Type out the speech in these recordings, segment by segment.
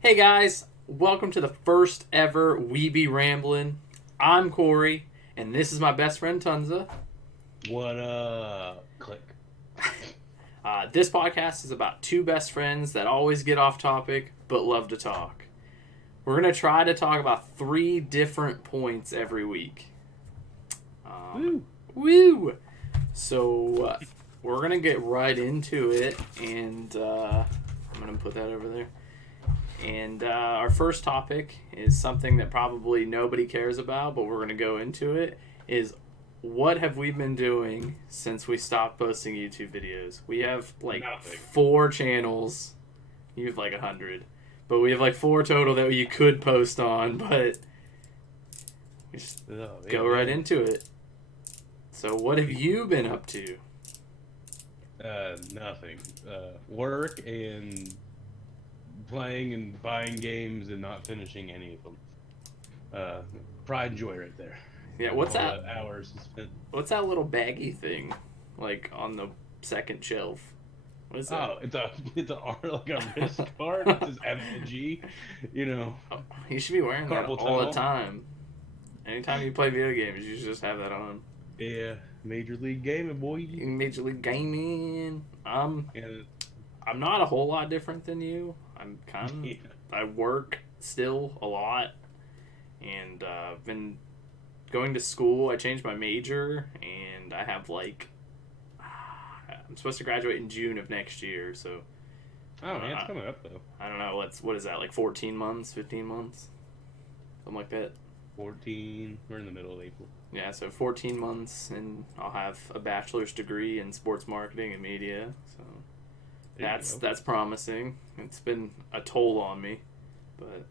Hey guys, welcome to the first ever We Be Ramblin'. I'm Corey, and this is my best friend Tunza. What click. This podcast is about two best friends that always get off topic but love to talk. We're going to try to talk about three different points every week. Woo. Woo! So, we're going to get right into it, and I'm going to put that over there. And our first topic is something that probably nobody cares about, but we're going to go into it, is what have we been doing since we stopped posting YouTube videos? We have like Nothing. 4 channels. You have like 100. But we have like 4 total that you could post on, but we just go right into it. So what have you been up to? Nothing. Work and playing and buying games and not finishing any of them. Pride and joy right there. Yeah, what's All that? the hours spent. What's that little baggy thing, like on the second shelf? What is that? Oh, it's a like a wrist card. It says MG. You know, You should be wearing that carpal all the tunnel. time. Anytime you play video games, you should just have that on. Yeah, Major League Gaming, boy. In Major League Gaming, And I'm not a whole lot different than you. I'm kind of yeah. I work still a lot, and I've been going to school. I changed my major, and I have like I'm supposed to graduate in June of next year. So Oh man, it's coming up though. I don't know. What is that, like 14 months, 15 months, something like that. 14. We're in the middle of April. Yeah, so 14 months, and I'll have a bachelor's degree in sports marketing and media. So There you go. that's promising. It's been a toll on me, but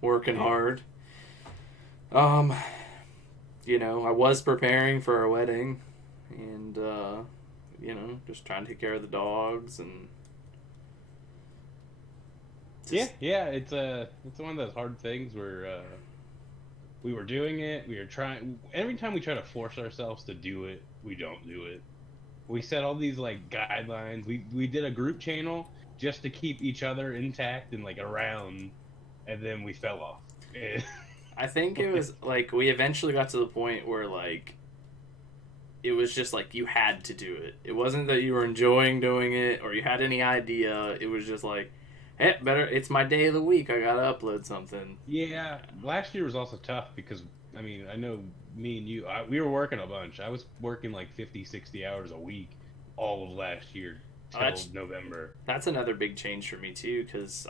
working Yeah. hard. I was preparing for our wedding, and just trying to take care of the dogs and. Yeah. It's one of those hard things where we were doing it. We were trying. Every time we try to force ourselves to do it, we don't do it. We set all these like guidelines. We did a group channel just to keep each other intact and like around, and then we fell off. I think it was like we eventually got to the point where like it was just like you had to do it. It wasn't that you were enjoying doing it or you had any idea. It was just like, hey, it's my day of the week. I gotta upload something. Yeah, last year was also tough because I mean I know me and you we were working a bunch. I was working like 50, 60 hours a week all of last year till November. That's another big change for me too, because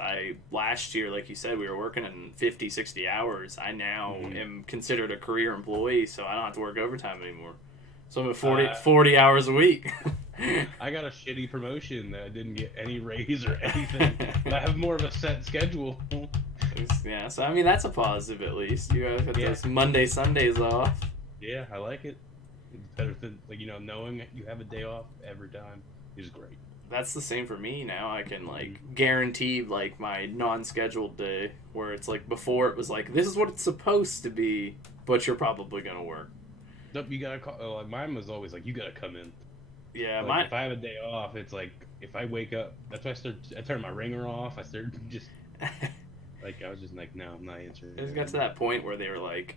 last year, like you said, we were working in 50, 60 hours. I now am considered a career employee, so I don't have to work overtime anymore. So I'm at 40 hours a week. I got a shitty promotion that I didn't get any raise or anything. But I have more of a set schedule. Yeah, so I mean that's a positive at least. You have Yeah. those Monday, Sundays off. Yeah, I like it. It's better than knowing that you have a day off every time is great. That's the same for me now. I can like guarantee like my non-scheduled day, where it's like before it was like this is what it's supposed to be, but you're probably gonna work. Nope, you gotta call. Like mine was always like you gotta come in. Yeah, Like if I have a day off, it's like if I wake up, that's why I turn my ringer off. I started just like I was just like, no, I'm not answering. It got to that point where they were like,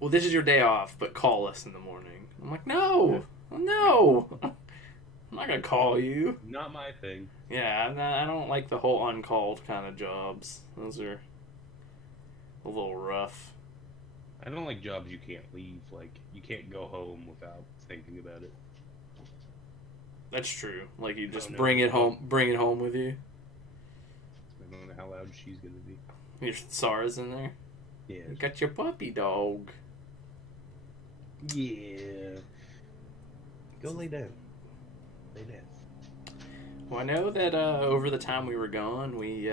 "Well, this is your day off, but call us in the morning." I'm like, "No, no, I'm not gonna call you." Not my thing. Yeah, I don't like the whole uncalled kind of jobs. Those are a little rough. I don't like jobs you can't leave. Like you can't go home without thinking about it. That's true. Like you just no. bring it home with you. I don't know how loud she's gonna be. Your Sarah's in there. Yeah. You got your puppy dog. Yeah. Go lay down. Lay down. Well, I know that over the time we were gone, we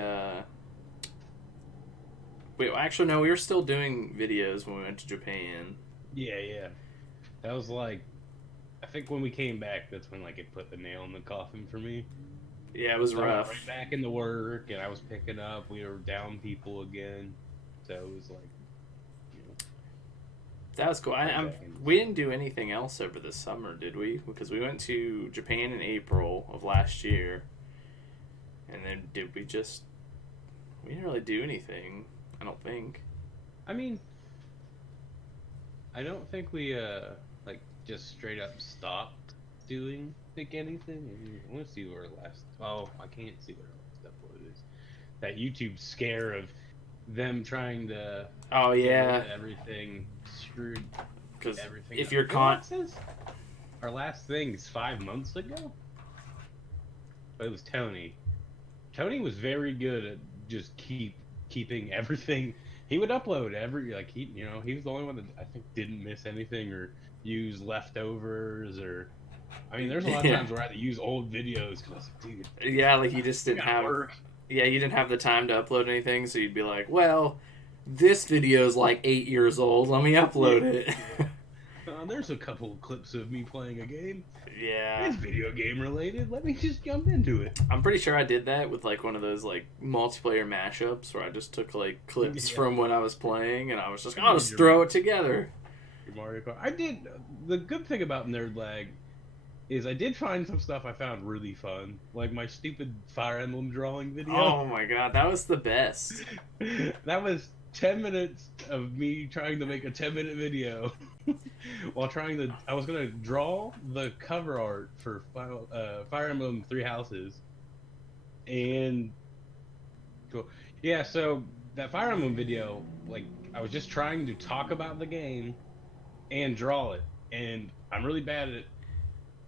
actually no, we were still doing videos when we went to Japan. Yeah. That was like, I think when we came back, that's when like it put the nail in the coffin for me. Yeah, it was So I went rough. right back into work, and I was picking up. We were down people again, so it was like, That was cool. We didn't do anything else over the summer, did we? Because we went to Japan in April of last year, and then did we just We didn't really do anything, I don't think. I mean, I don't think we like just straight up stopped doing like anything. I mean, let's see where last. Oh, I can't see where last upload is. That YouTube scare of them trying to Oh get rid yeah, of everything screwed because everything if up. you're You know what it says? Our last thing is 5 months ago. But it was Tony. Tony was very good at just keeping everything. He would upload every like he was the only one that I think didn't miss anything or use leftovers or. I mean, there's a lot of yeah, times where I had to use old videos because I was like, dude, yeah, like you just I didn't gotta have. work. Yeah, you didn't have the time to upload anything, so you'd be like, well, this video's like 8 years old. Let me Yeah, upload it. yeah. There's a couple of clips of me playing a game. Yeah. It's video game related. Let me just jump into it. I'm pretty sure I did that with like one of those like multiplayer mashups where I just took like clips Yeah, from when I was playing and I was just you I'll did just throw it together. your Mario Kart. I did. The good thing about Nerd Lag is I did find some stuff I found really fun, like my stupid Fire Emblem drawing video. Oh my god, that was the best. That was 10 minutes of me trying to make a 10-minute video while trying to. I was gonna draw the cover art for Fire Emblem Three Houses, and cool. Yeah, so that Fire Emblem video, like, I was just trying to talk about the game and draw it, and I'm really bad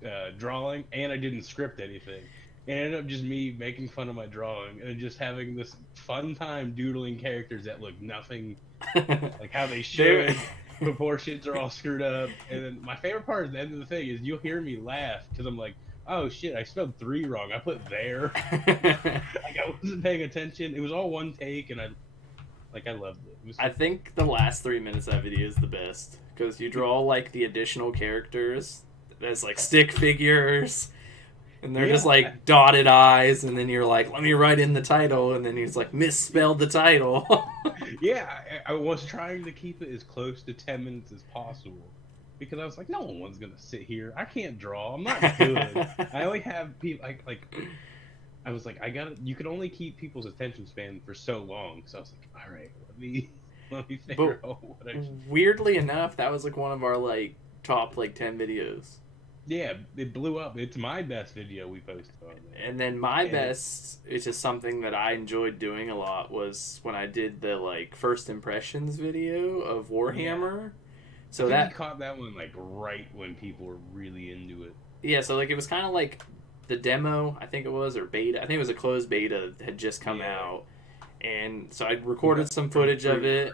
at drawing, and I didn't script anything. And it ended up just me making fun of my drawing and just having this fun time doodling characters that look nothing like how they There should. Proportions are all screwed up. And then my favorite part at the end of the thing is you'll hear me laugh because I'm like, oh shit, I spelled three wrong. I put there. Like I wasn't paying attention. It was all one take, and I loved it. It was I so think the last 3 minutes of that video is the best because you draw like the additional characters as like stick figures and they're just yeah, like dotted eyes and then you're like let me write in the title and then he's like misspelled the title. yeah. I was trying to keep it as close to 10 minutes as possible because I was like, no one's gonna sit here. I can't draw. I'm not good. I only have people like. I was like, I gotta. You can only keep people's attention span for so long. So I was like, all right, let me figure But out what I should. weirdly enough, that was like one of our like top like 10 videos. Yeah, it blew up. It's my best video we posted on there. And then my And best, it's just something that I enjoyed doing a lot was when I did the like first impressions video of Warhammer. So I think that we caught that one like right when people were really into it. yeah, so like it was kind of like the demo, I think it was, or beta. I think it was a closed beta that had just come Yeah. out, and so I You recorded got some from footage of it. pre-ordering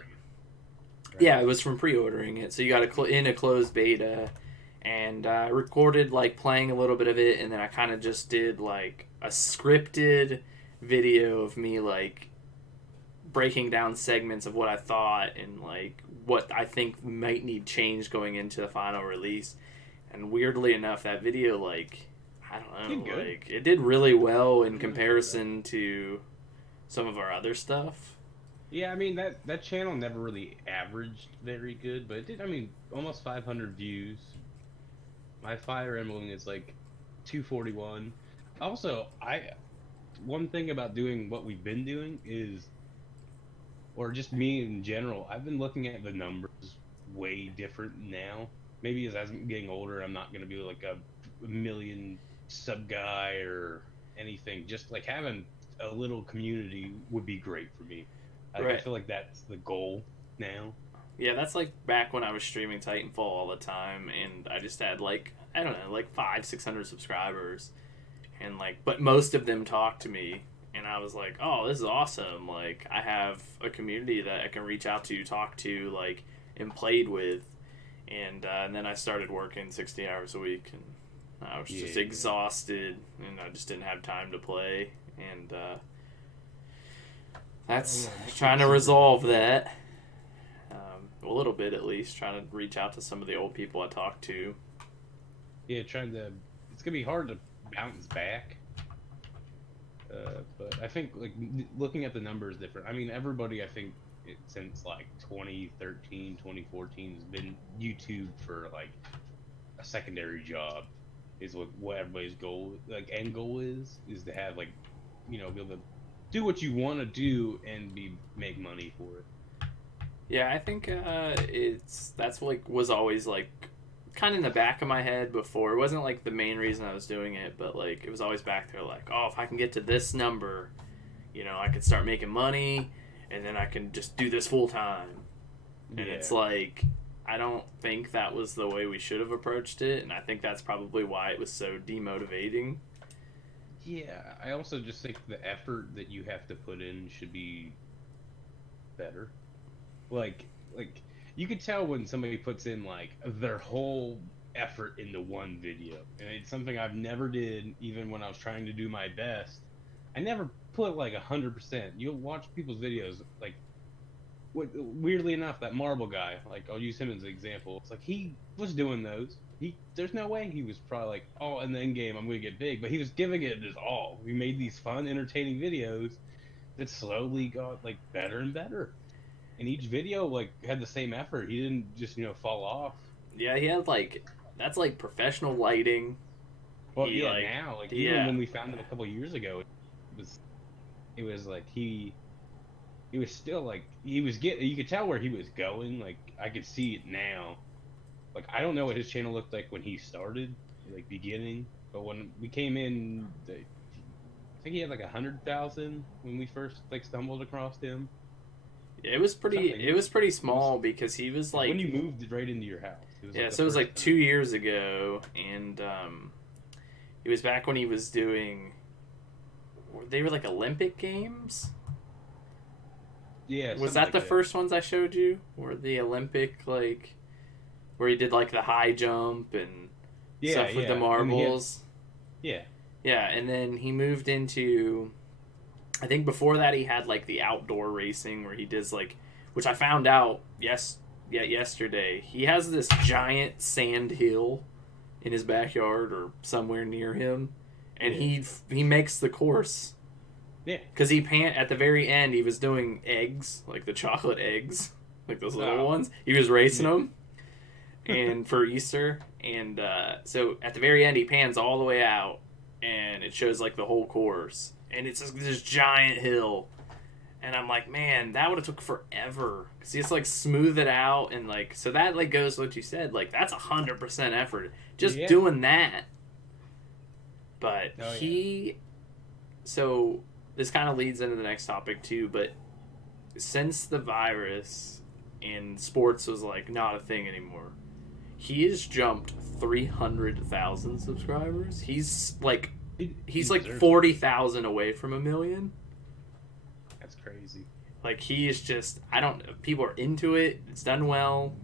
right? Yeah, it was from pre-ordering it, so you got in a closed beta, and I recorded like playing a little bit of it, and then I kind of just did like a scripted video of me like breaking down segments of what I thought and like what I think might need change going into the final release. And weirdly enough, that video like I don't Did know, good. like it did really well in Really comparison to some of our other stuff. Yeah, I mean that channel never really averaged very good, but it did. I mean, almost 500 views. My Fire Emblem is like 241. Also, one thing about doing what we've been doing is, or just me in general, I've been looking at the numbers way different now. Maybe as I'm getting older, I'm not gonna be like a million sub guy or anything. Just like having a little community would be great for me. I Right. feel like that's the goal now. Yeah, that's like back when I was streaming Titanfall all the time, and I just had like I don't know, like 500-600 subscribers, and like, but most of them talked to me, and I was like, oh, this is awesome! Like, I have a community that I can reach out to, talk to, like, and played with, and then I started working 60 hours a week, and I was just Yeah. exhausted, and I just didn't have time to play, and that's Oh, yeah, trying to resolve that. A little bit at least, trying to reach out to some of the old people I talked to. Yeah, trying to. It's gonna be hard to bounce back. But I think like looking at the numbers different. I mean, everybody I think since like 2013, 2014 has been YouTube for like a secondary job. Is what everybody's goal, like end goal is to have like, be able to do what you want to do and make money for it. Yeah, I think that's like was always like kind of in the back of my head before. It wasn't like the main reason I was doing it, but like it was always back there like, oh, if I can get to this number, I could start making money, and then I can just do this full time. And it's like, I don't think that was the way we should have approached it, and I think that's probably why it was so demotivating. Yeah, I also just think the effort that you have to put in should be better. Like you could tell when somebody puts in like their whole effort into one video, and it's something I've never did. Even when I was trying to do my best, I never put like 100%. You'll watch people's videos, like weirdly enough, that marble guy, like I'll use him as an example. It's like he was doing those. There's no way he was probably like, oh, in the end game I'm gonna get big, but he was giving it his all. We made these fun, entertaining videos that slowly got like better and better. And each video like had the same effort. He didn't just fall off. Yeah, he had like that's like professional lighting. Well, now like even when we found him a couple years ago, it was like he was still like he was you could tell where he was going. Like I could see it now. Like I don't know what his channel looked like when he started, like beginning, but when we came in, I think he had like 100,000 when we first like stumbled across him. It was pretty. It was pretty small because he was like when you moved right into your house. So it was like 2 years ago, and it was back when he was doing. They were like Olympic Games. Yeah. Was that the first ones I showed you? Or the Olympic like, where he did like the high jump and stuff with the marbles. Yeah. Yeah, and then he moved into. I think before that he had like the outdoor racing where he does like, which I found out yesterday. He has this giant sand hill in his backyard or somewhere near him, and he makes the course. Yeah. Because at the very end he was doing eggs, like the chocolate eggs, like those little ones. He was racing them, and for Easter, and so at the very end he pans all the way out, and it shows like the whole course. And it's this giant hill, and I'm like, man, that would have took forever because he has to like smooth it out, and like so that like goes to what you said, like that's 100% effort just doing that. But so this kind of leads into the next topic too. But since the virus and sports was like not a thing anymore, he has jumped 300,000 subscribers. He's like 40,000 away from 1 million. That's crazy. Like he is just, people are into it. It's done well.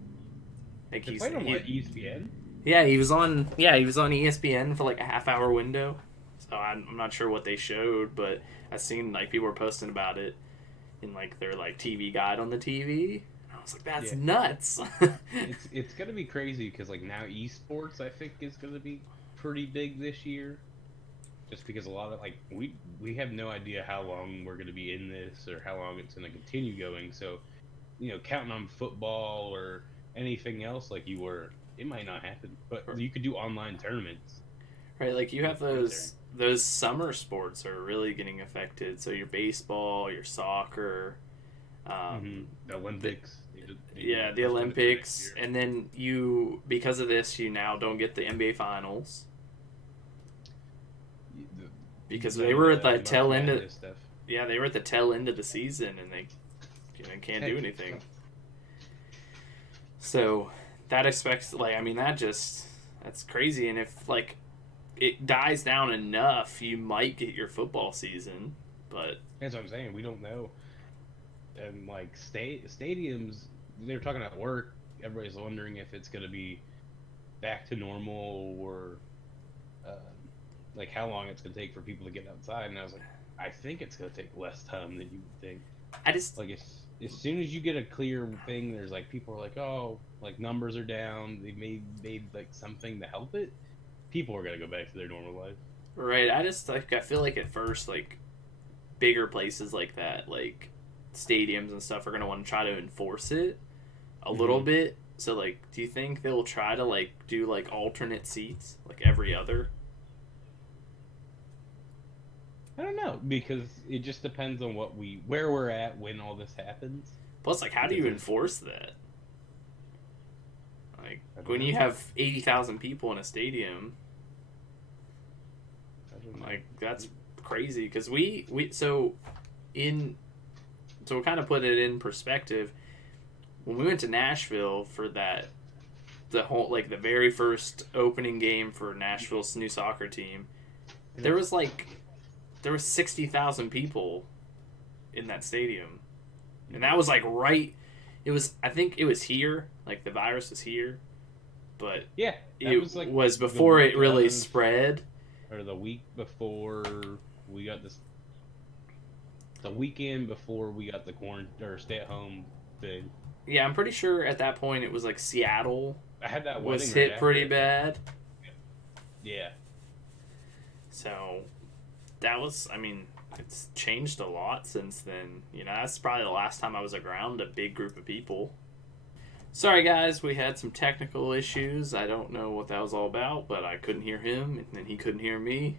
Like he's played on ESPN. Yeah, he was on ESPN for like a half-hour window. So I'm not sure what they showed, but I seen like people were posting about it in like their like TV guide on the TV. I was like, that's nuts. it's gonna be crazy because like now esports I think is gonna be pretty big this year. Just because a lot of like we have no idea how long we're going to be in this or how long it's going to continue going. So, counting on football or anything else like you were, it might not happen. But you could do online tournaments. Right, like you have those summer sports are really getting affected. So your baseball, your soccer, the Olympics. The Olympics, and then because of this you now don't get the NBA finals. Because they were at the tail end of they were at the tail end of the season, and they can't do anything. So that expects that's crazy. And if like it dies down enough, you might get your football season. But that's what I'm saying. We don't know. And like stadiums, they were talking at work. Everybody's wondering if it's going to be back to normal or. Like how long it's gonna take for people to get outside, and I was like, I think it's gonna take less time than you would think. I just like as soon as you get a clear thing, there's like people are like, oh, like numbers are down. They made like something to help it. People are gonna go back to their normal life. Right. I feel like at first like bigger places like that, like stadiums and stuff, are gonna want to try to enforce it a little bit. So like, do you think they'll try to like do like alternate seats, like every other? I don't know, because it just depends on where we're at when all this happens. Plus, like, how do Because you there's, enforce that? Like, I don't when you know. have 80,000 people in a stadium, I don't know. like, that's crazy. Because in, so we'll kind of put it in perspective. When we went to Nashville for the very first opening game for Nashville's new soccer team, there was 60,000 people in that stadium. And that was like right. I think it was here. Like the virus was here, but Yeah, that it was like was the before it really weekend spread. or the week before we got this. The weekend before we got the quarantine or stay at home thing. Yeah, I'm pretty sure at that point it was like Seattle I had that was wedding right hit after pretty it. bad. Yeah. So that was, I mean, it's changed a lot since then. That's probably the last time I was around a big group of people. Sorry, guys, we had some technical issues. I don't know what that was all about, but I couldn't hear him, and then he couldn't hear me.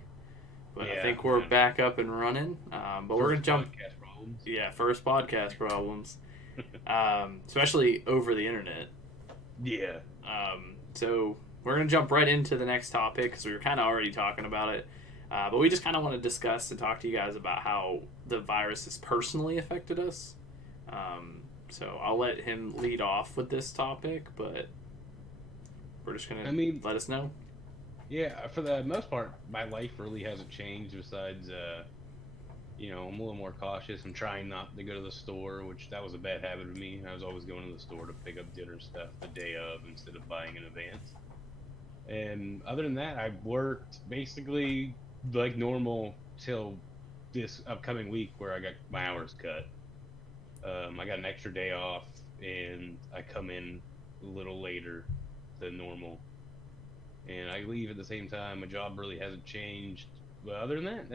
But I think we're back up and running. But we're going to jump. Podcast problems. Yeah, first podcast problems. Especially over the internet. Yeah. So we're going to jump right into the next topic because we were kind of already talking about it. But we just kind of want to discuss and talk to you guys about how the virus has personally affected us. So I'll let him lead off with this topic, but we're just going to let us know. Yeah, for the most part, my life really hasn't changed besides, I'm a little more cautious. I'm trying not to go to the store, which that was a bad habit of me. I was always going to the store to pick up dinner stuff the day of instead of buying in advance. And other than that, I've worked basically like normal till this upcoming week where I got my hours cut. I got an extra day off, and I come in a little later than normal. And I leave at the same time. My job really hasn't changed. But other than that,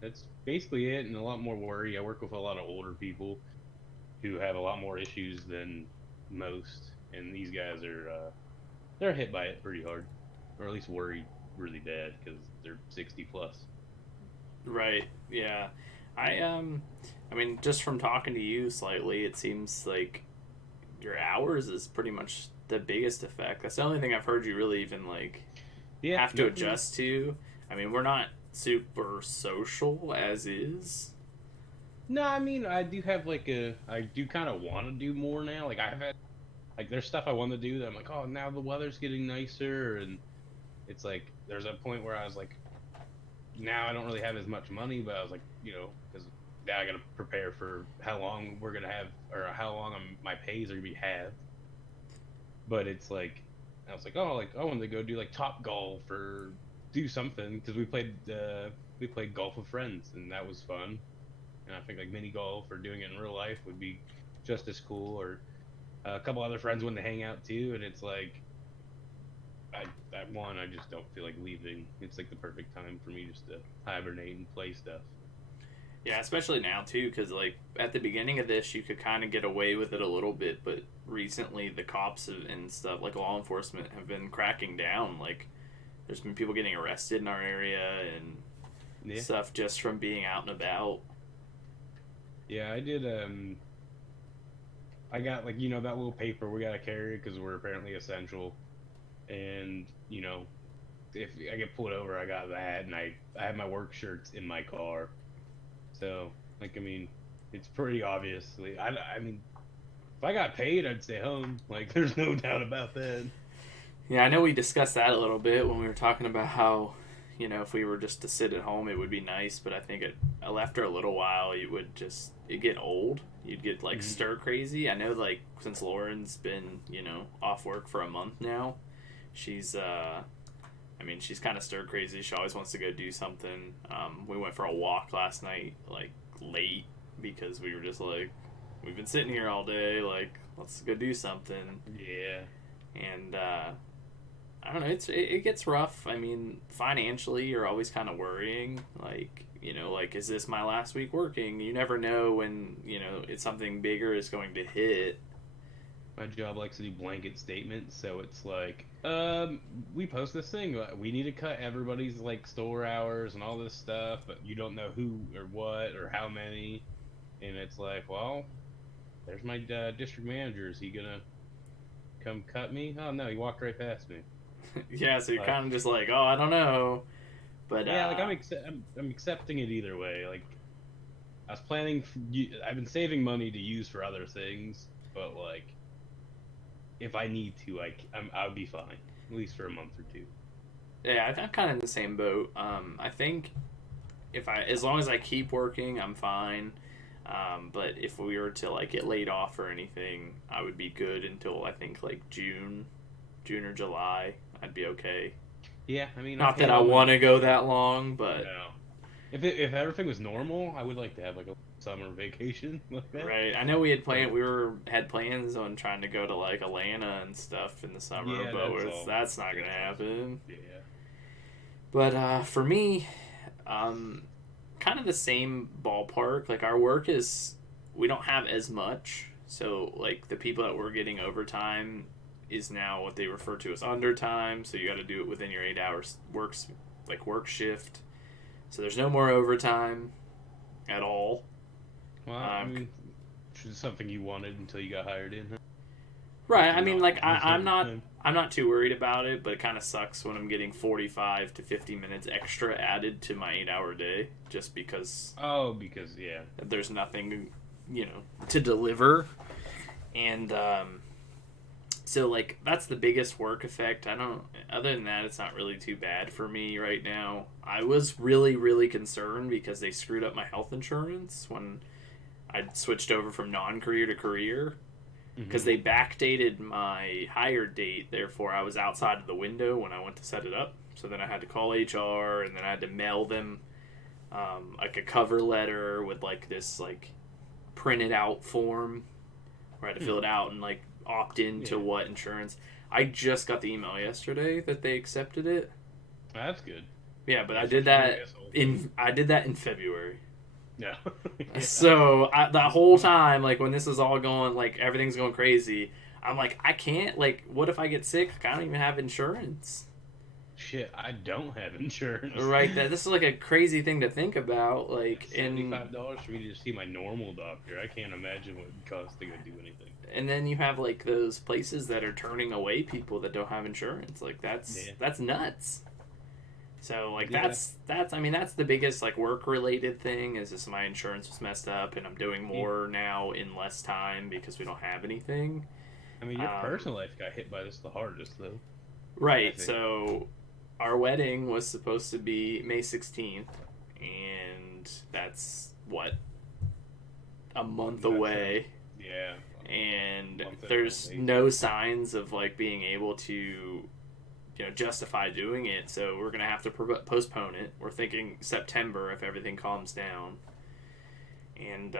that's basically it, and a lot more worry. I work with a lot of older people who have a lot more issues than most, and these guys are they're hit by it pretty hard, or at least worried really bad because they're 60 plus. Right. Yeah. I mean, just from talking to you slightly, it seems like your hours is pretty much the biggest effect. That's the only thing I've heard you really even have to adjust to. I mean, we're not super social as is. No, I mean, I do have I do kind of want to do more now. Like I've had, there's stuff I want to do that I'm like, oh, now the weather's getting nicer, and it's like there's a point where I was like, now I don't really have as much money, but I was like, because now I got to prepare for how long we're gonna have, or how long my pays are gonna be halved. But it's like, I was like, oh, I wanted to go do Top Golf or do something because we played golf with friends, and that was fun. And I think mini golf or doing it in real life would be just as cool. Or a couple other friends wanted to hang out too, and it's like, I just don't feel like leaving. It's the perfect time for me just to hibernate and play stuff. Yeah, especially now too, because at the beginning of this, you could kind of get away with it a little bit, but recently the cops and stuff, law enforcement, have been cracking down. There's been people getting arrested in our area and stuff just from being out and about. Yeah, I did. I got that little paper we gotta carry because we're apparently essential, and if I get pulled over, I got that, and I have my work shirts in my car. So, I mean, it's pretty obvious. I mean, if I got paid, I'd stay home. There's no doubt about that. Yeah, I know we discussed that a little bit when we were talking about how, if we were just to sit at home, it would be nice. But I think after a little while, it'd get old. You'd get stir crazy. I know since Lauren's been off work for a month now, she's she's kind of stir crazy. She always wants to go do something. We went for a walk last night, late, because we were just we've been sitting here all day. Let's go do something. Yeah. And I don't know. It gets rough. I mean, financially, you're always kind of worrying. Is this my last week working? You never know when it's something bigger is going to hit. My job likes to do blanket statements, so it's like, we post this thing. We need to cut everybody's like store hours and all this stuff, but you don't know who or what or how many. And it's like, well, there's my district manager. Is he gonna come cut me? Oh no, he walked right past me. Yeah, so you're Like, kind of just like, oh, I don't know. But yeah, like I'm accepting it either way. Like I was planning. I've been saving money to use for other things, but like if I need to, I'll be fine at least for a month or two. yeah, I'm kind of in the same boat. I think as long as I keep working, I'm fine. But if we were to like get laid off or anything, I would be good until I think like June or July. I'd be okay. Yeah, I mean, I Not that paid I all my want to go that long, but no. If everything was normal, I would like to have like a summer vacation like that. right. I know had plans on trying to go to like Atlanta and stuff in the summer, Yeah, but that's all. that's not gonna happen. Yeah. But for me, kind of the same ballpark. Like our work is, we don't have as much. So like the people that were getting overtime is now what they refer to as undertime. So you got to do it within your 8 hours work shift. So there's no more overtime at all. Well, I mean, which is something you wanted until you got hired in. Huh? Right. To I mean, not like use I'm not overtime. I'm not too worried about it, but it kind of sucks when I'm getting 45 to 50 minutes extra added to my 8 hour day just because Oh, because yeah. there's nothing, to deliver. And so like that's the biggest work effect. I don't Other than that, it's not really too bad for me right now. I was really really concerned because they screwed up my health insurance when I switched over from non-career to career because they backdated my hire date. Therefore, I was outside of the window when I went to set it up. So then I had to call HR and then I had to mail them like a cover letter with like this like printed out form where I had to fill it out and like opt into what insurance. I just got the email yesterday that they accepted it. That's good. Yeah, but That's I did that in February. Yeah. Yeah. So the whole time, like when this is all going, like everything's going crazy, I'm like, I can't. Like, what if I get sick? Like, I don't even have insurance. Shit, I don't have insurance. Right. This is like a crazy thing to think about. Like, $75 for me to just see my normal doctor. I can't imagine what it costs to go do anything. and then you have like those places that are turning away people that don't have insurance. Like that's nuts. So like that's I mean that's the biggest like work related thing is just my insurance was messed up and I'm doing more now in less time because we don't have anything. I mean, your personal life got hit by this the hardest though. Right. So our wedding was supposed to be May 16th and that's what a month away. Yeah. And there's no signs of like being able to justify doing it, so we're gonna have to postpone it. We're thinking September if everything calms down, and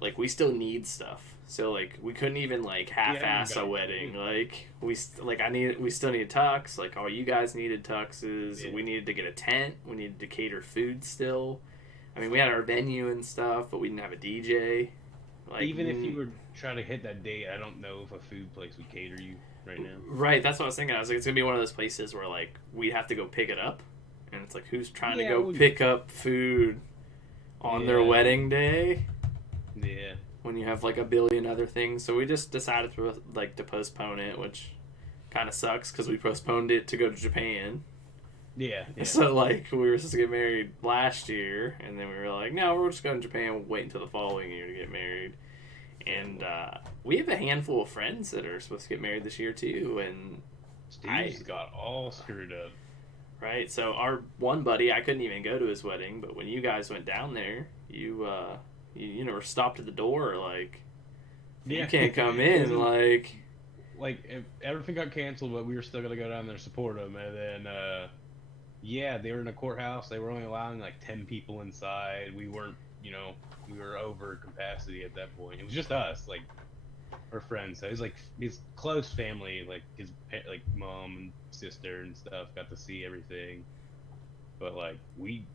like we still need stuff. So like we couldn't even like half-ass a wedding. Like we still needed tux. Like all you guys needed tuxes. Yeah. We needed to get a tent. We needed to cater food still. I mean, we had our venue and stuff, but we didn't have a DJ. Like even if you were trying to hit that date, I don't know if a food place would cater you. Right now. Right, that's what I was thinking. I was like, it's gonna be one of those places where like we have to go pick it up, and it's like who's trying to go pick up food on their wedding day? Yeah. When you have like a billion other things, so we just decided to postpone it, which kind of sucks because we postponed it to go to Japan. Yeah. So like we were supposed to get married last year, and then we were like, no, we're just going to Japan. We'll wait until the following year to get married. And we have a handful of friends that are supposed to get married this year too, and Steve's got all screwed up. Right, so our one buddy, I couldn't even go to his wedding, but when you guys went down there, you were stopped at the door like, you can't come in, like everything got canceled, but we were still gonna go down there and support them, and then they were in a courthouse. They were only allowing like 10 people inside. We weren't, we were over capacity at that point. It was just us, like our friends. So it was like his close family, like his mom and sister and stuff, got to see everything. But like we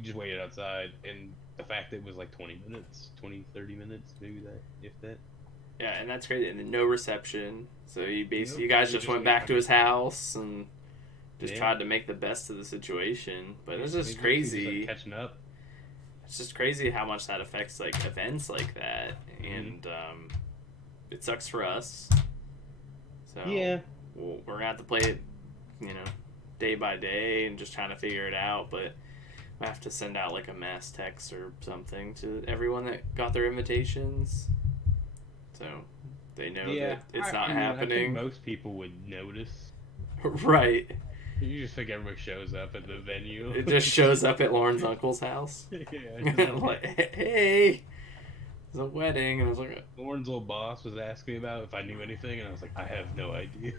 just waited outside, and the fact that it was like 20 minutes, 20, 30 minutes, maybe that, if that. Yeah, and that's crazy. And then no reception. So you Nope. you guys We just just went went back back. to his house and just Yeah. tried to make the best of the situation. But it's We just literally just, crazy. like, catching up. It's just crazy how much that affects like events like that, Mhm. and it sucks for us. So Yeah. we're gonna have to play it, day by day and just trying to figure it out. But I have to send out like a mass text or something to everyone that got their invitations, so they know Yeah. that it's not I mean, I think happening. most people would notice. Right. You just think everybody shows up at the venue. It just shows up at Lauren's uncle's house. Yeah. Like, hey, there's a wedding, and I was like, Lauren's old boss was asking me about if I knew anything, and I was like, I have no idea.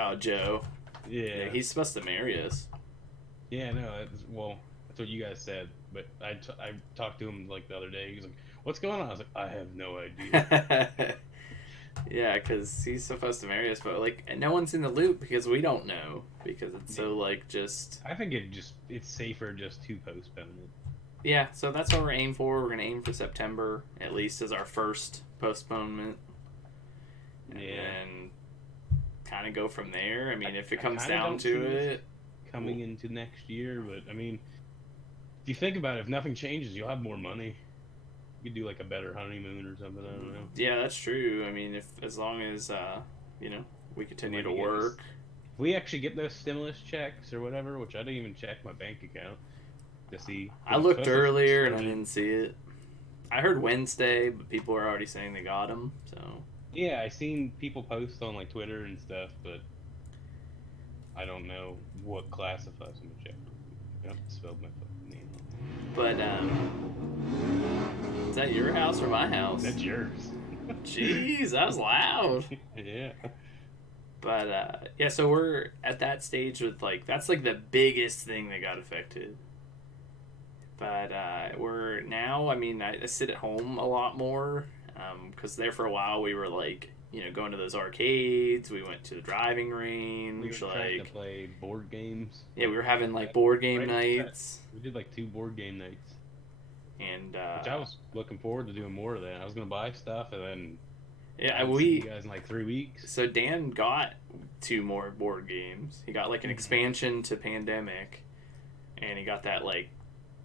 oh, Joe. Yeah, Yeah. he's supposed to marry us. Yeah, no, that's what you guys said. But I talked to him like the other day. He was like, "What's going on?" I was like, "I have no idea." Yeah, because he's supposed to marry us, but like, and no one's in the loop because we don't know because it's so like just. I think it's safer just to postpone it. Yeah, so that's what we're aiming for. We're gonna aim for September at least as our first postponement, and Yeah. then kind of go from there. I mean, if it I comes kinda down don't to see this it, coming into next year, but I mean, if you think about it, if nothing changes, you'll have more money. You could do like a better honeymoon or something. I don't know. yeah, that's true. I mean, if as long as we continue to Money is- work. If we actually get those stimulus checks or whatever, which I didn't even check my bank account to see. I looked It's supposed to earlier and I start in- didn't see it. I heard Wednesday, but people are already saying they got them. So Yeah, I seen people post on like Twitter and stuff, but I don't know what classifies them a check. I spelled my fucking name wrong. but is that your house or my house? That's yours. Jeez, that was loud. Yeah. But yeah, so we're at that stage with like that's like the biggest thing that got affected. But we're now. I mean, I sit at home a lot more because there for a while we were like going to those arcades. We went to the driving range. We were trying to Like play board games. yeah, we were having like board game Right after that. nights, We did like 2 board game nights, and which I was looking forward to doing more of that. I was gonna buy stuff and then yeah, I'd see we. you guys in like 3 weeks. So Dan got 2 more board games. He got like an expansion to Pandemic, and he got that like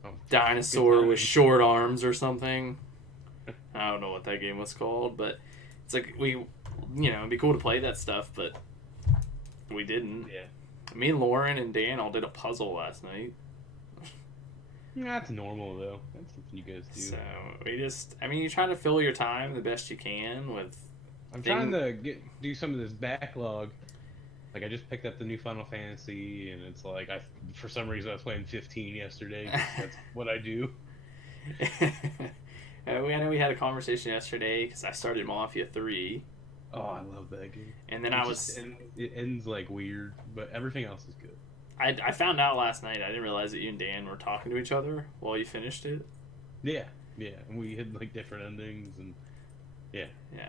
Oh, dinosaur good with times. short arms or something. I don't know what that game was called, but it's like it'd be cool to play that stuff, but we didn't. Yeah. Me and Lauren and Dan all did a puzzle last night. That's normal though. That's something you guys do. So you're trying to fill your time the best you can with. I'm trying to do some of this backlog. Like I just picked up the new Final Fantasy, and it's like for some reason I was playing 15 yesterday. 'Cause that's what I do. I know we had a conversation yesterday because I started Mafia 3, Oh, I love that game. and then It ends like weird, but everything else is good. I found out last night. I didn't realize that you and Dan were talking to each other while you finished it. Yeah, and we had like different endings, and Yeah,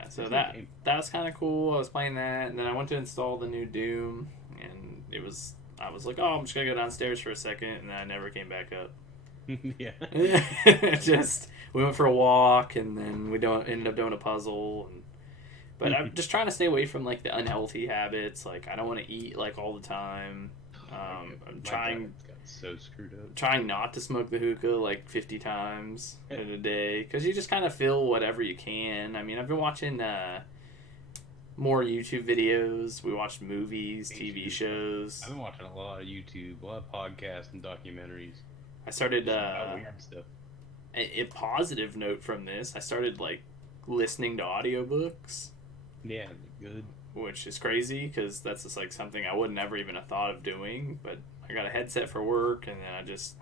so It's a that game. was kind of cool. I was playing that, and then I went to install the new Doom, and I was like, oh, I'm just gonna go downstairs for a second, and then I never came back up. yeah. Just we went for a walk, and then we ended up doing a puzzle, but I'm just trying to stay away from like the unhealthy habits. Like I don't want to eat like all the time. I'm My trying diet's got so screwed up. trying not to smoke the hookah like 50 times in a day because you just kind of feel whatever you can. I mean, I've been watching more YouTube videos. We watched movies, TV shows. I've been watching a lot of YouTube, a lot of podcasts and documentaries. I started Just about weird stuff. a positive note from this. I started like listening to audiobooks, Yeah, good. which is crazy because that's just like something I would never even have thought of doing. But I got a headset for work, and then I just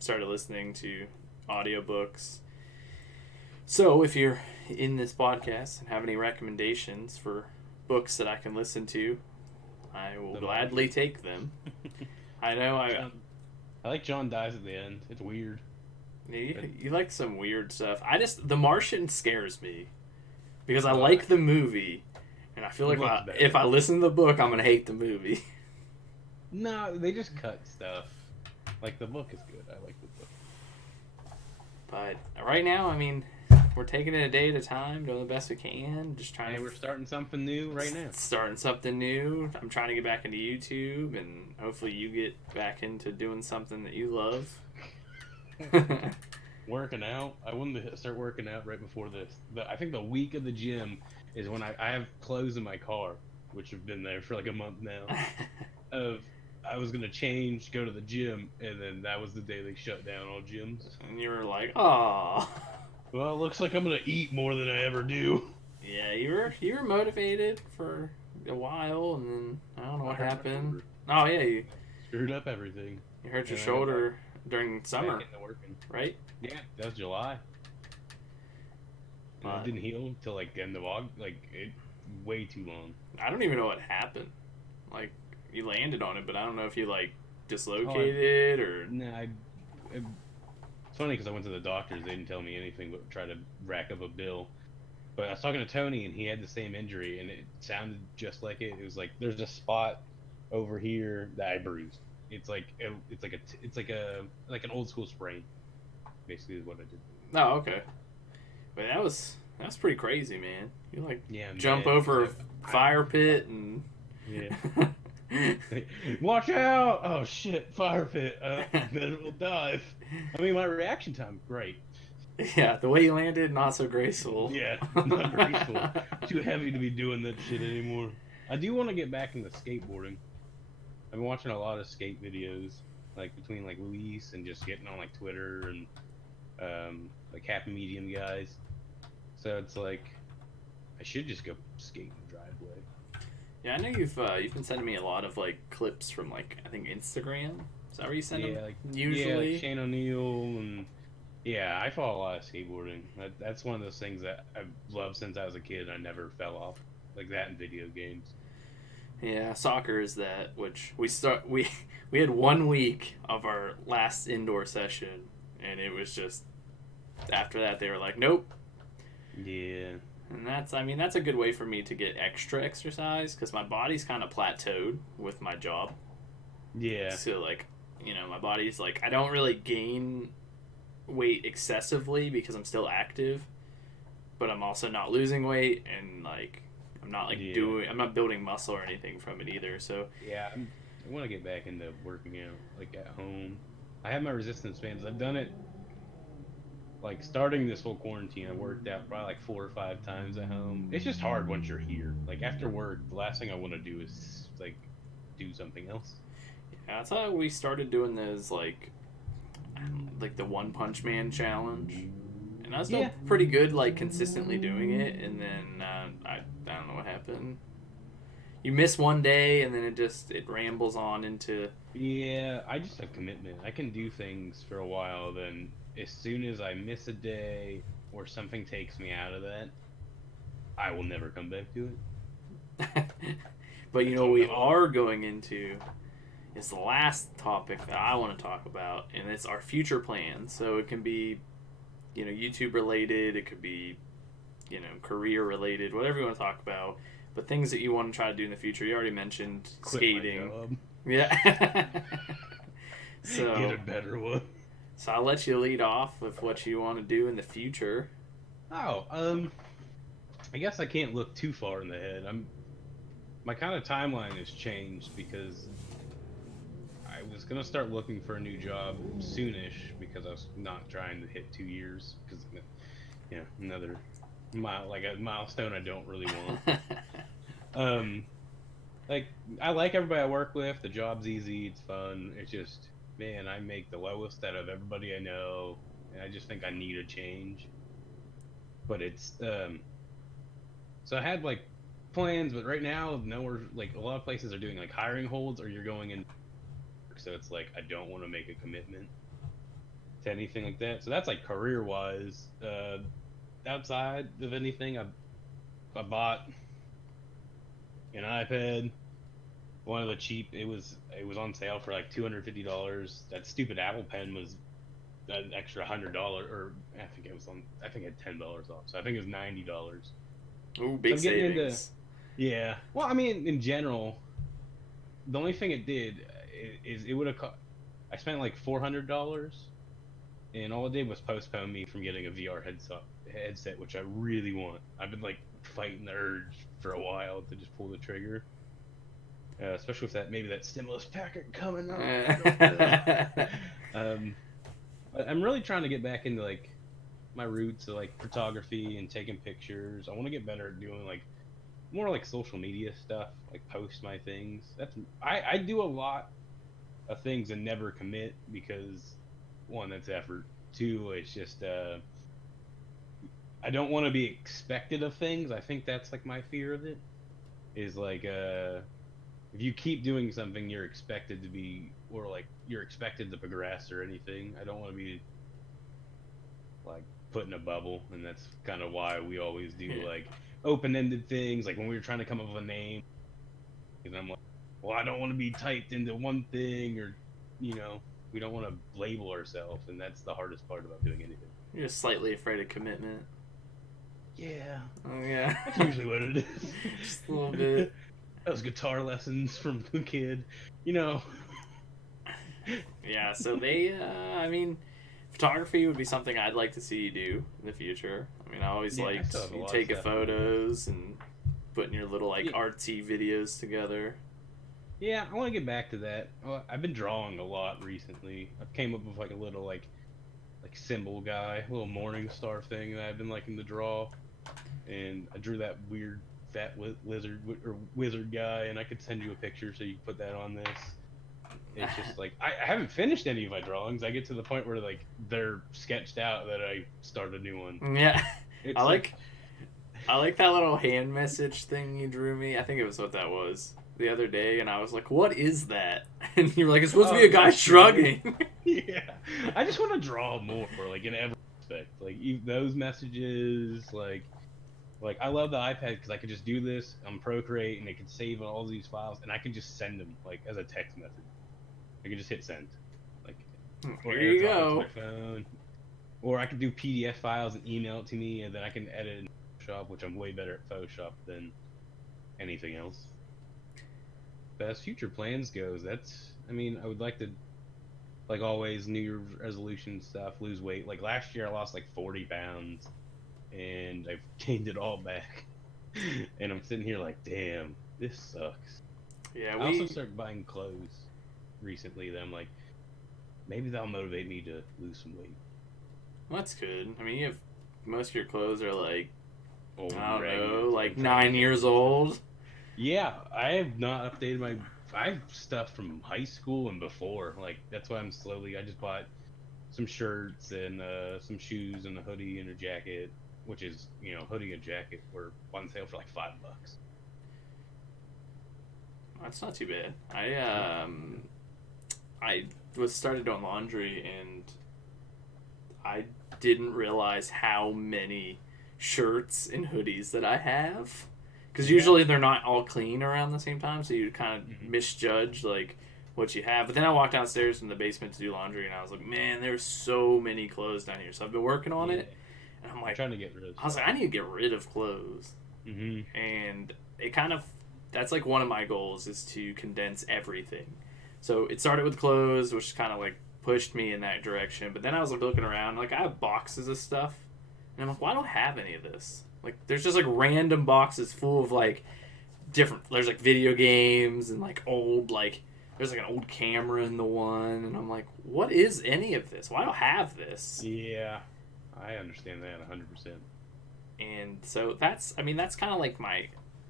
started listening to audiobooks. So if you're in this podcast and have any recommendations for books that I can listen to, I will gladly take them. I know I like John dies at the end. It's weird. you like some weird stuff. The Martian scares me because I like the movie. And I feel like if I listen to the book, I'm gonna hate the movie. No, they just cut stuff. Like the book is good. I like the book. But right now, I mean, we're taking it a day at a time, doing the best we can, just trying And to. we're starting something new right now. Starting something new. I'm trying to get back into YouTube, and hopefully you get back into doing something that you love. Working out. I wanted to start working out right before this. I think the week of the gym is when I have clothes in my car, which have been there for like a month now. I was gonna change, go to the gym, and then that was the day they shut down all gyms. And you were like, "Oh." Well, it looks like I'm gonna eat more than I ever do. Yeah, you were motivated for a while, and then I don't know what happened. Oh yeah, you Screwed up everything. you hurt your shoulder during summer, Back into working. right? Yeah, that was July. And it didn't heal until like the end of August. Like it, way too long. I don't even know what happened. Like you landed on it, but I don't know if you like dislocated or. Nah, it's funny because I went to the doctors. They didn't tell me anything, but try to rack up a bill. But I was talking to Tony, and he had the same injury, and it sounded just like it. It was like there's a spot over here that I bruised. It's like an old school sprain. Basically, is what I did. Oh, okay. But that's pretty crazy, man. You like jump man, over a fire pit and. Yeah. Watch out! Oh shit! Fire pit. Then it will dive. I mean, my reaction time, great. Yeah, the way you landed, not so graceful. Yeah, not graceful. Too heavy to be doing that shit anymore. I do want to get back into skateboarding. I've been watching a lot of skate videos, like between like Luis and just getting on like Twitter and like happy medium guys. So it's like I should just go skate in the driveway. Yeah, I know you've been sending me a lot of like clips from like I think Instagram. Is that where you send them? Like, usually. Yeah, like Shane O'Neill and yeah, I follow a lot of skateboarding. That's one of those things that I've loved since I was a kid. I never fell off like that in video games. Yeah, soccer is that. Which we had 1 week of our last indoor session, and it was just after that they were like, nope. Yeah. And that's a good way for me to get extra exercise because my body's kind of plateaued with my job. Yeah. So like, my body's like I don't really gain weight excessively because I'm still active, but I'm also not losing weight and like I'm not like I'm not building muscle or anything from it either. So yeah, I want to get back into working out like at home. I have my resistance bands. I've done it. Like starting this whole quarantine, I worked out probably like 4 or 5 times at home. It's just hard once you're here. Like after work, the last thing I want to do is like do something else. Yeah, that's how we started doing those like the One Punch Man challenge, and I was still pretty good like consistently doing it. And then I don't know what happened. You miss one day, and then it rambles on into. Yeah, I just have commitment. I can do things for a while, then as soon as I miss a day or something takes me out of that, I will never come back to it. But we are going into is the last topic that I want to talk about, and it's our future plans. So it can be, YouTube related, it could be, career related, whatever you want to talk about, but things that you want to try to do in the future. You already mentioned skating. Yeah. So get a better one. So I'll let you lead off with what you want to do in the future. Oh, I guess I can't look too far in the head. My kind of timeline has changed because I was gonna start looking for a new job soonish because I was not trying to hit 2 years because another milestone I don't really want. Like I like everybody I work with. The job's easy. It's fun. It's just, man, I make the lowest out of everybody I know, and I just think I need a change. But it's so I had like plans, but right now nowhere. Like a lot of places are doing like hiring holds, or you're going in. So it's like I don't want to make a commitment to anything like that. So that's like career wise. Outside of anything, I bought an iPad. One of the cheap. It was on sale for like $250. That stupid Apple Pen was an extra $100, or I think it had $10 off. So I think it was $90. Ooh, big savings. Yeah. Well, I mean, in general, the only thing it did is it would have cost. I spent like $400, and all it did was postpone me from getting a VR headset, which I really want. I've been like fighting the urge for a while to just pull the trigger, especially with that maybe that stimulus packet coming up. I don't know. But I'm really trying to get back into like my roots of like photography and taking pictures. I want to get better at doing like more like social media stuff, like post my things. I do a lot of things and never commit because one, that's effort. Two, it's just I don't want to be expected of things. I think that's like my fear of it. Is like if you keep doing something, you're expected to be, or like you're expected to progress or anything. I don't want to be like put in a bubble, and that's kind of why we always do like open-ended things. Like when we were trying to come up with a name, and I'm like, well, I don't want to be typed into one thing, or we don't want to label ourselves, and that's the hardest part about doing anything. You're slightly afraid of commitment. Yeah. Oh yeah. That's usually what it is. Just a little bit. Those guitar lessons from a kid, Yeah, so I mean, photography would be something I'd like to see you do in the future. I mean, I always liked you taking photos and putting your little like artsy videos together. Yeah, I want to get back to that. I've been drawing a lot recently. I came up with like a little like symbol guy, a little morning star thing that I've been liking to draw, and I drew that weird fat lizard or wizard guy, and I could send you a picture so you can put that on this. It's just like I haven't finished any of my drawings. I get to the point where like they're sketched out that I start a new one. Yeah, I like that little hand message thing you drew me. I think it was what that was the other day, and I was like, "What is that?" And you're like, "It's supposed to be a guy shrugging." Yeah, I just want to draw more, like in every aspect, like those messages, like I love the iPad because I could just do this on Procreate, and it can save all these files, and I can just send them like as a text message. I can just hit send, like, or here you go. my phone, or I can do PDF files and email it to me, and then I can edit in Photoshop, which I'm way better at Photoshop than anything else. But as future plans goes, I would like to, like always, New Year's resolution stuff, lose weight. Like last year, I lost like 40 pounds, and I've gained it all back. And I'm sitting here like, damn, this sucks. Yeah, I also started buying clothes recently that I'm like, maybe that'll motivate me to lose some weight. Well, that's good. I mean, you have most of your clothes are like, old, I don't ragged, know, like 9 years old. Yeah, I have not updated I have stuff from high school and before. Like, that's why I just bought some shirts and some shoes and a hoodie and a jacket, which is, hoodie and jacket were on sale for like $5. That's not too bad. I was started doing laundry, and I didn't realize how many shirts and hoodies that I have. Because usually they're not all clean around the same time, so you kind of misjudge like what you have. But then I walked downstairs in the basement to do laundry, and I was like, man, there's so many clothes down here. So I've been working on it, and I'm like, trying to get rid of stuff. I was like, I need to get rid of clothes. Mm-hmm. And it that's like one of my goals is to condense everything. So it started with clothes, which kind of like pushed me in that direction. But then I was like looking around, like I have boxes of stuff, and I'm like, well, I don't have any of this. Like, there's just, like, random boxes full of, like, there's, like, video games and, like, old, like, there's, like, an old camera in the one. And I'm like, what is any of this? Why do I have this? Yeah, I understand that 100%. And so that's kind of, like, my,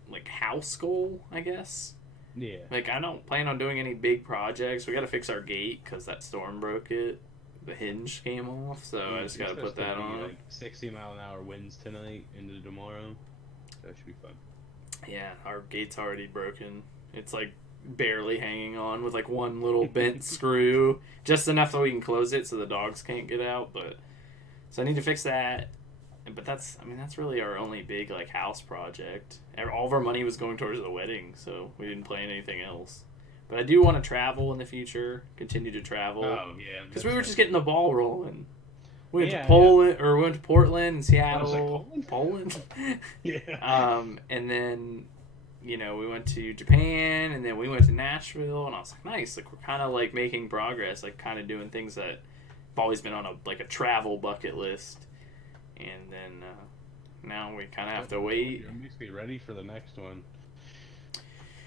like, house goal, I guess. Yeah. Like, I don't plan on doing any big projects. We got to fix our gate because that storm broke it. The hinge came off, so I just gotta put that on. Like 60-mile-an-hour winds tonight into tomorrow. That should be fun. Yeah, our gate's already broken. It's like barely hanging on with like one little bent screw, just enough so we can close it so the dogs can't get out. But so I need to fix that. But that's really our only big like house project. All of our money was going towards the wedding, so we didn't plan anything else. But I do want to travel in the future, continue to travel. Oh, yeah. Because we were just getting the ball rolling. We went to Poland, or we went to Portland and Seattle. Like, Poland? Yeah. And then, we went to Japan, and then we went to Nashville, and I was like, nice. Like, we're kind of, like, making progress, like, kind of doing things that have always been on a travel bucket list. and then now we kind of have to wait. You're basically ready for the next one.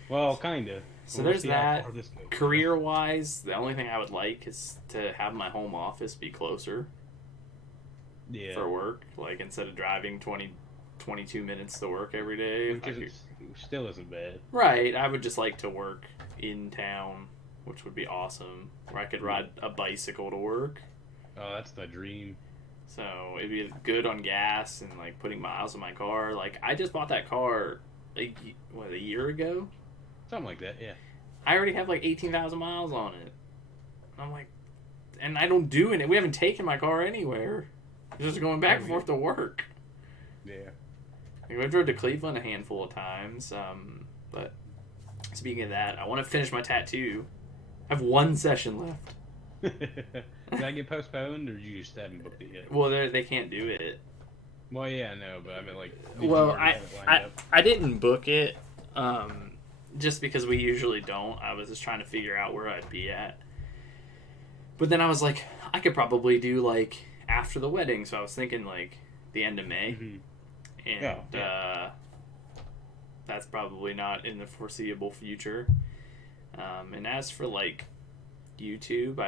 Well, kind of. So there's that. Career-wise, the only thing I would like is to have my home office be closer. Yeah. For work, like instead of driving 22 minutes to work every day. Which still isn't bad. Right. I would just like to work in town, which would be awesome. Where I could ride a bicycle to work. Oh, that's the dream. So it'd be good on gas and like putting miles on my car. Like I just bought that car, like a year ago? Something like that, yeah. I already have like 18,000 miles on it. I'm like, and I don't do it. We haven't taken my car anywhere. Just going back and forth to work. Yeah. Like, I drove to Cleveland a handful of times. But speaking of that, I want to finish my tattoo. I have one session left. Did that get postponed, or you just haven't booked it yet? Well, they can't do it. Well, yeah, no, but I mean, like... Well, I didn't book it, just because we usually don't. I was just trying to figure out where I'd be at. But then I was like, I could probably do, like, after the wedding, so I was thinking, like, the end of May. Mm-hmm. And, that's probably not in the foreseeable future. And as for, like, YouTube,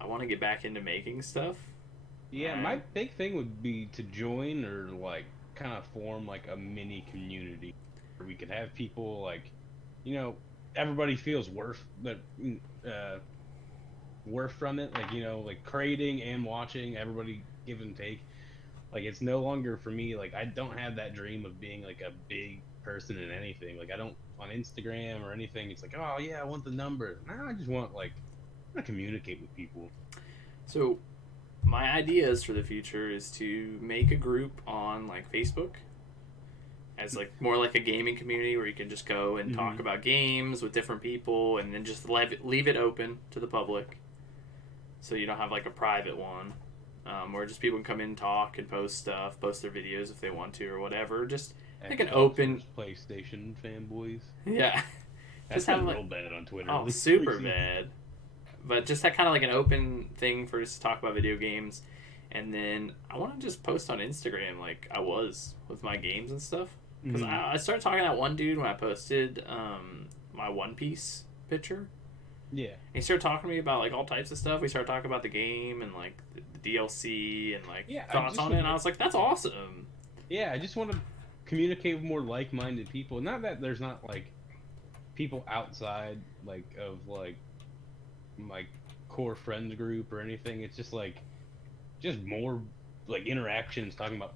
I want to get back into making stuff. Yeah, my big thing would be to join or like kind of form like a mini community where we could have people like, you know, everybody feels worth from it, like, you know, like creating and watching, everybody give and take. Like, it's no longer for me, like, I don't have that dream of being like a big person in anything. Like, I don't on Instagram or anything. It's like, oh yeah, I want the numbers. No, I just want like to communicate with people. So my ideas for the future is to make a group on like Facebook as like more like a gaming community where you can just go and talk about games with different people, and then just leave it open to the public, so you don't have like a private one where just people can come in, talk, and post their videos if they want to or whatever. Just like an open PlayStation fanboys. Yeah, that's just real bad on Twitter. Oh, super bad. But just that kind of like an open thing for us to talk about video games. And then I want to just post on Instagram like I was with my games and stuff. Because I started talking to that one dude when I posted my One Piece picture. Yeah. And he started talking to me about like all types of stuff. We started talking about the game and like the DLC and like thoughts on it. And I was like, that's awesome. Yeah, I just want to communicate with more like-minded people. Not that there's not like people outside like of like my core friends group or anything. It's just like more like interactions talking about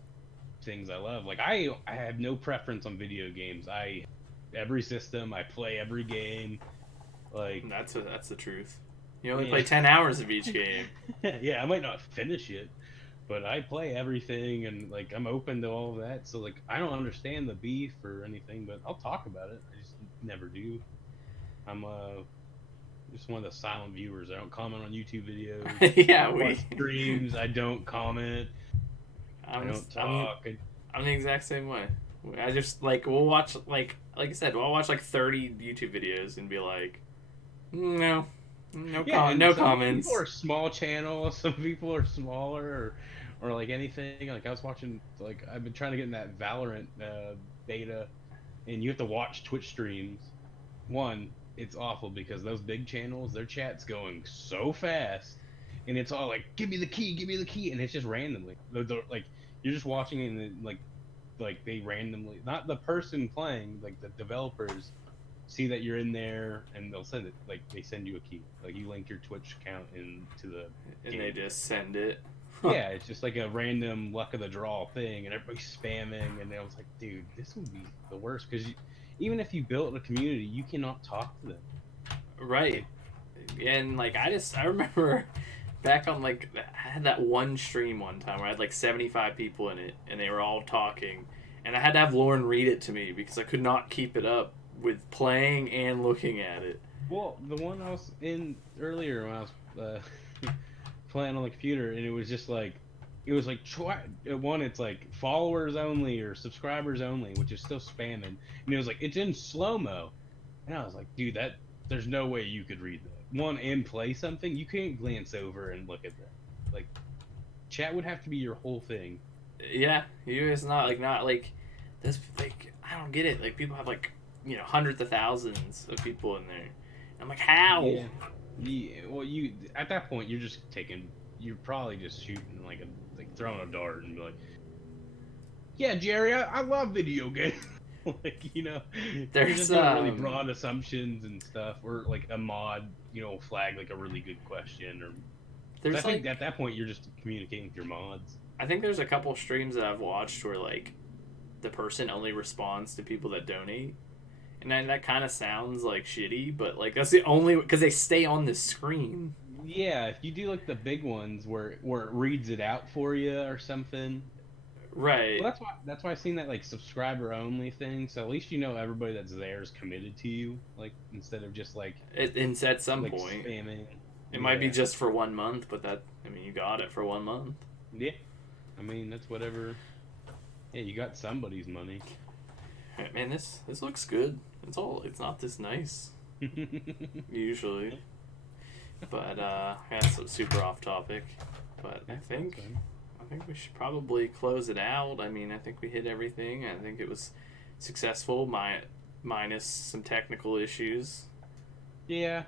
things I love. Like I have no preference on video games. Every system, I play every game. Like that's the truth. You only play 10 hours of each game. Yeah, I might not finish it, but I play everything, and like I'm open to all of that. So like I don't understand the beef or anything, but I'll talk about it. I just never do. I'm just one of the silent viewers. I don't comment on YouTube videos. Yeah, watch streams. I don't comment. I don't talk. I'm the exact same way. I just like we'll watch like I said, we'll watch like 30 YouTube videos and be like, no comments. Some people are small channels. Some people are smaller or like anything. Like I was watching, like I've been trying to get in that Valorant beta, and you have to watch Twitch streams. One, it's awful because those big channels, their chat's going so fast, and it's all like, give me the key, and it's just randomly. Like you're just watching, and then, like they randomly, not the person playing, like the developers see that you're in there, and they'll send it. Like they send you a key, like you link your Twitch account into the game. They just send it. Yeah, it's just like a random luck of the draw thing, and everybody's spamming, and I was like, dude, this would be the worst, because even if you built a community, you cannot talk to them. Right. And like I remember back on like I had that one stream one time where I had like 75 people in it, and they were all talking, and I had to have Lauren read it to me because I could not keep it up with playing and looking at it. Well, the one I was in earlier when I was playing on the computer, and it was just like, it was like one, it's like followers only or subscribers only, which is still spamming, and it was like, it's in slow-mo, and I was like, dude, there's no way you could read that. One, and play something, you can't glance over and look at that. Like, chat would have to be your whole thing. Yeah, you is not like this. Like I don't get it. Like people have like hundreds of thousands of people in there. I'm like, how? Yeah. Well, you at that point you're just taking. You're probably just shooting like throwing a dart and be like, yeah, Jerry, I love video games. Like you're There's just doing really broad assumptions and stuff, or like a mod, flag like a really good question, or. there's I think like at that point you're just communicating with your mods. I think there's a couple streams that I've watched where like the person only responds to people that donate. And that kind of sounds like shitty, but like that's the only because they stay on the screen. Yeah, if you do like the big ones where it reads it out for you or something. Right. Well, that's why I've seen that like subscriber only thing. So at least everybody that's there is committed to you, like instead of just like It's at some like point. spamming. It might be just for 1 month, but you got it for 1 month. Yeah, I mean that's whatever. Yeah, you got somebody's money. Man, this looks good. It's not this nice usually, but that's super off topic. But I think we should probably close it out. I mean, I think we hit everything. I think it was successful, minus some technical issues. Yeah,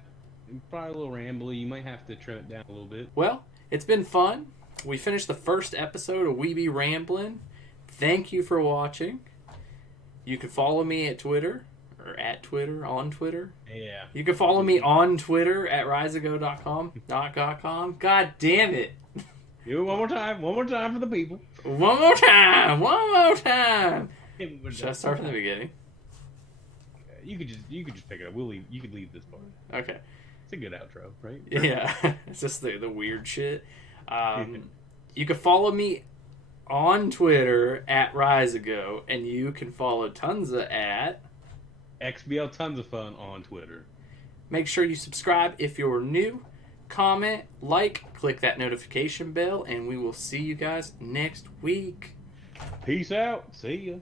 probably a little rambly. You might have to trim it down a little bit. Well, it's been fun. We finished the first episode of We Be Ramblin'. Thank you for watching. You can follow me at Twitter, or at Twitter, on Twitter. Yeah. You can follow me on Twitter at riseago.com, .com. God damn it. Do it one more time for the people. One more time. Should I start from the beginning? You could just pick it up. You could leave this part. Okay. It's a good outro, right? Yeah. It's just the weird shit. You can follow me on Twitter at riseago, and you can follow Tunza at XBL Tons of Fun on Twitter. Make sure you subscribe if you're new. Comment, click that notification bell, and we will see you guys next week. Peace out. See ya.